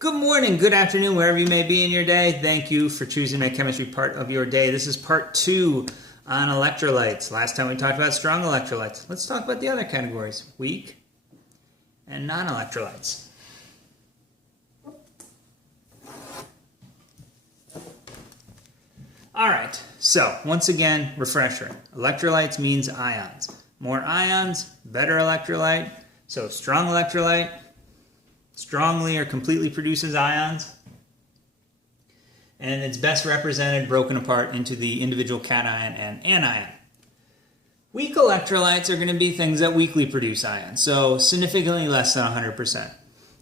Good morning, good afternoon, wherever you may be in your day. Thank you for choosing my chemistry part of your day. This is part 2 on electrolytes. Last time we talked about strong electrolytes. Let's talk about the other categories, weak and non-electrolytes. All right, so once again, refresher. Electrolytes means ions. More ions, better electrolyte. So strong electrolyte strongly or completely produces ions, and it's best represented broken apart into the individual cation and anion. Weak electrolytes are going to be things that weakly produce ions, so significantly less than 100%.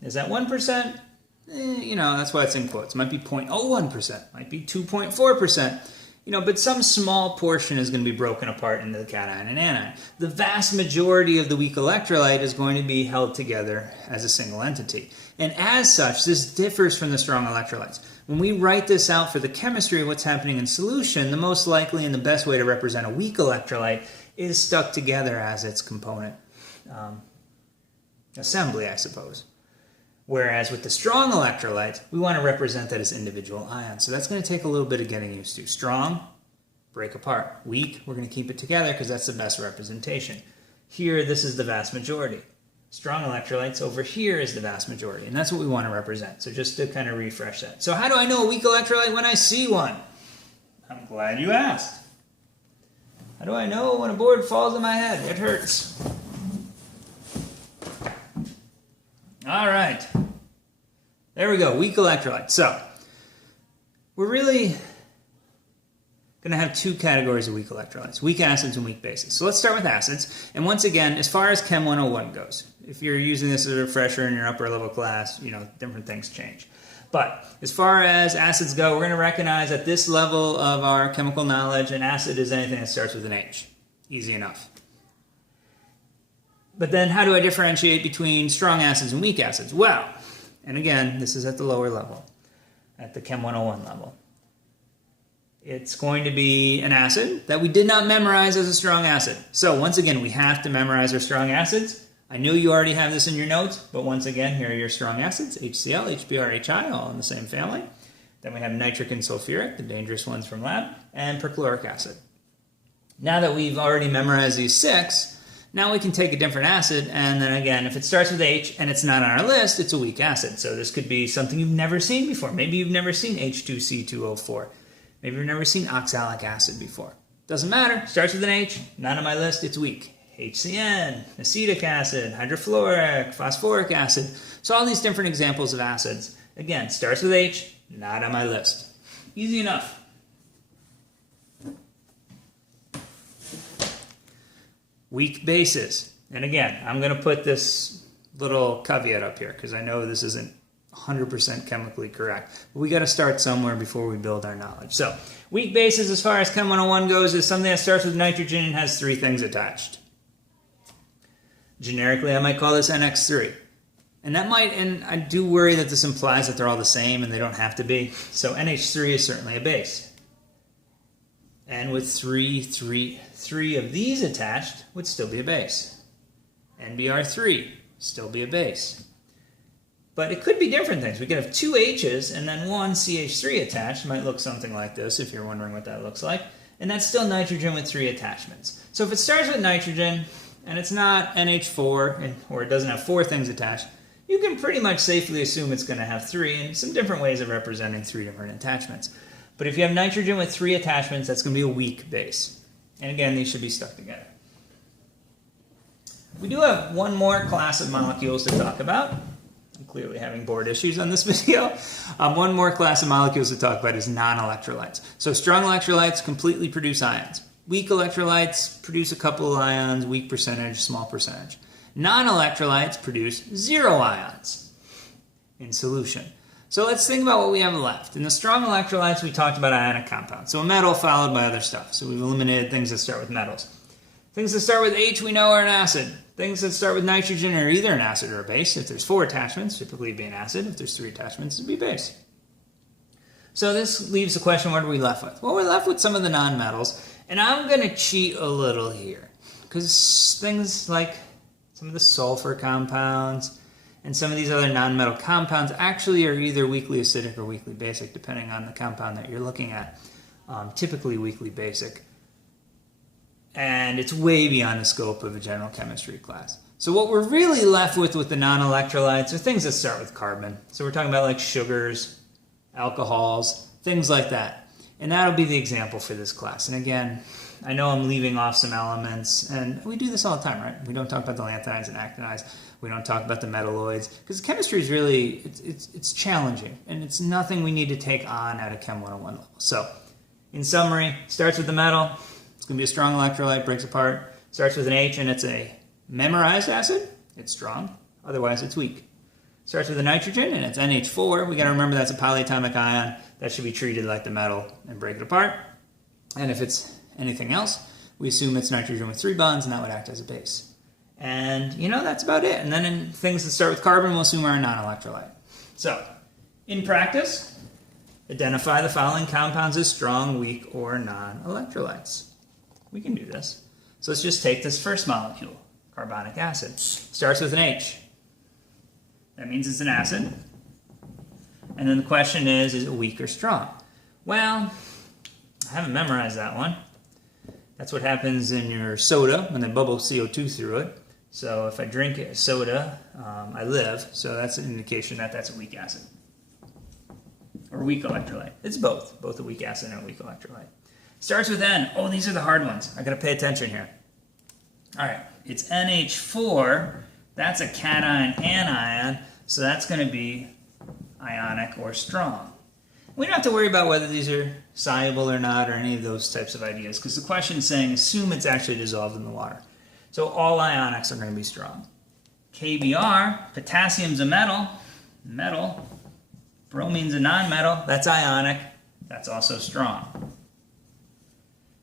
Is that 1%? That's why it's in quotes. It might be 0.01%, might be 2.4%. But some small portion is going to be broken apart into the cation and anion. The vast majority of the weak electrolyte is going to be held together as a single entity. And as such, this differs from the strong electrolytes. When we write this out for the chemistry of what's happening in solution, the most likely and the best way to represent a weak electrolyte is stuck together as its component assembly, I suppose. Whereas with the strong electrolytes, we want to represent that as individual ions. So that's going to take a little bit of getting used to. Strong, break apart. Weak, we're going to keep it together because that's the best representation. Here, this is the vast majority. Strong electrolytes over here is the vast majority. And that's what we want to represent. So just to kind of refresh that. So how do I know a weak electrolyte when I see one? I'm glad you asked. How do I know when a board falls on my head? It hurts. All right, there we go, weak electrolytes. So we're really going to have two categories of weak electrolytes, weak acids and weak bases. So let's start with acids. And once again, as far as Chem 101 goes, if you're using this as a refresher in your upper level class, different things change. But as far as acids go, we're going to recognize at this level of our chemical knowledge, an acid is anything that starts with an H. Easy enough. But then how do I differentiate between strong acids and weak acids? Well, and again, this is at the lower level, at the Chem 101 level. It's going to be an acid that we did not memorize as a strong acid. So once again, we have to memorize our strong acids. I know you already have this in your notes, but once again, here are your strong acids, HCl, HBr, HI, all in the same family. Then we have nitric and sulfuric, the dangerous ones from lab, and perchloric acid. Now that we've already memorized these 6, now we can take a different acid, and then again, if it starts with H and it's not on our list, it's a weak acid. So this could be something you've never seen before. Maybe you've never seen H2C2O4. Maybe you've never seen oxalic acid before. Doesn't matter. Starts with an H, not on my list, it's weak. HCN, acetic acid, hydrofluoric, phosphoric acid. So all these different examples of acids. Again, starts with H, not on my list. Easy enough. Weak bases. And again, I'm going to put this little caveat up here because I know this isn't 100% chemically correct. But we got to start somewhere before we build our knowledge. So, weak bases as far as Chem 101 goes is something that starts with nitrogen and has 3 things attached. Generically, I might call this NX3. And I do worry that this implies that they're all the same and they don't have to be. So NH3 is certainly a base. And with three of these attached would still be a base. NBr3, still be a base. But it could be different things. We could have 2 H's and then 1 CH3 attached. It might look something like this if you're wondering what that looks like. And that's still nitrogen with 3 attachments. So if it starts with nitrogen and it's not NH4 or it doesn't have 4 things attached, you can pretty much safely assume it's going to have 3 and some different ways of representing 3 different attachments. But if you have nitrogen with 3 attachments, that's going to be a weak base. And again, these should be stuck together. We do have one more class of molecules to talk about. I'm clearly having board issues on this video. One more class of molecules to talk about is non-electrolytes. So strong electrolytes completely produce ions. Weak electrolytes produce a couple of ions, weak percentage, small percentage. Non-electrolytes produce 0 ions in solution. So let's think about what we have left. In the strong electrolytes, we talked about ionic compounds. So a metal followed by other stuff. So we've eliminated things that start with metals. Things that start with H we know are an acid. Things that start with nitrogen are either an acid or a base. If there's 4 attachments, typically it'd be an acid. If there's 3 attachments, it'd be a base. So this leaves the question, what are we left with? Well, we're left with some of the nonmetals. And I'm going to cheat a little here. Because things like some of the sulfur compounds And some of these other nonmetal compounds actually are either weakly acidic or weakly basic, depending on the compound that you're looking at. Typically weakly basic. And it's way beyond the scope of a general chemistry class. So what we're really left with the non-electrolytes are things that start with carbon. So we're talking about like sugars, alcohols, things like that. And that'll be the example for this class. And again, I know I'm leaving off some elements, and we do this all the time, right? We don't talk about the lanthanides and actinides. We don't talk about the metalloids, because chemistry is really, it's challenging, and it's nothing we need to take on at a Chem 101 level. So, in summary, starts with the metal. It's going to be a strong electrolyte, breaks apart. Starts with an H, and it's a memorized acid. It's strong. Otherwise, it's weak. Starts with a nitrogen, and it's NH4. We got to remember that's a polyatomic ion. That should be treated like the metal and break it apart. And if it's anything else, we assume it's nitrogen with 3 bonds, and that would act as a base. And, that's about it. And then in things that start with carbon, we'll assume are a non-electrolyte. So, in practice, identify the following compounds as strong, weak, or non-electrolytes. We can do this. So let's just take this first molecule, carbonic acid. Starts with an H. That means it's an acid. And then the question is it weak or strong? Well, I haven't memorized that one. That's what happens in your soda when they bubble CO2 through it. So if I drink soda, I live. So that's an indication that that's a weak acid. Or weak electrolyte. It's both a weak acid and a weak electrolyte. Starts with N. Oh, these are the hard ones. I gotta pay attention here. All right, it's NH4. That's a cation anion. So that's gonna be ionic or strong. We don't have to worry about whether these are soluble or not or any of those types of ideas, because the question is saying assume it's actually dissolved in the water. So all ionics are going to be strong. KBr, potassium's a metal. Bromine's a nonmetal, that's ionic, that's also strong.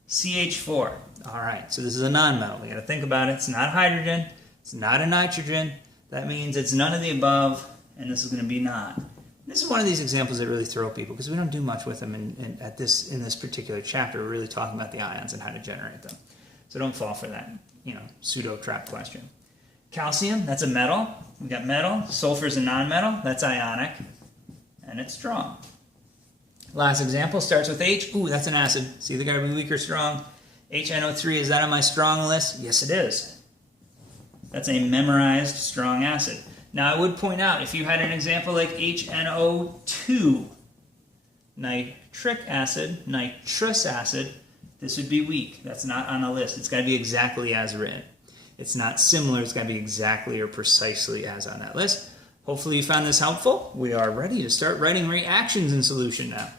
CH4, all right, so this is a nonmetal. We got to think about it. It's not hydrogen, it's not a nitrogen. That means it's none of the above, and this is going to be non. This is one of these examples that really throw people because we don't do much with them in this particular chapter. We're really talking about the ions and how to generate them. So don't fall for that, pseudo trap question. Calcium, that's a metal. We got metal. Sulfur's a nonmetal. That's ionic, and it's strong. Last example starts with H. Ooh, that's an acid. It's either got to be weak or strong. HNO3, is that on my strong list? Yes, it is. That's a memorized strong acid. Now, I would point out, if you had an example like HNO2, nitric acid, nitrous acid, this would be weak. That's not on the list. It's got to be exactly as written. It's not similar. It's got to be exactly or precisely as on that list. Hopefully you found this helpful. We are ready to start writing reactions in solution now.